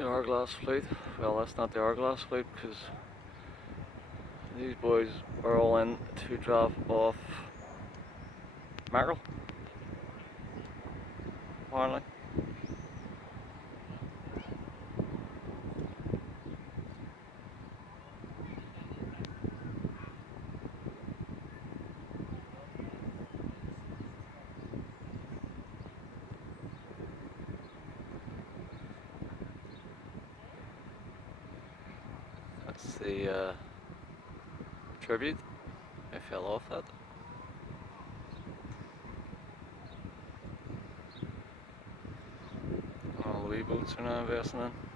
The hourglass fleet. Well, that's not the hourglass fleet because these boys are all in to drop off mackerel, apparently. That's the tribute. I fell off that. All the wee boats are now investing in.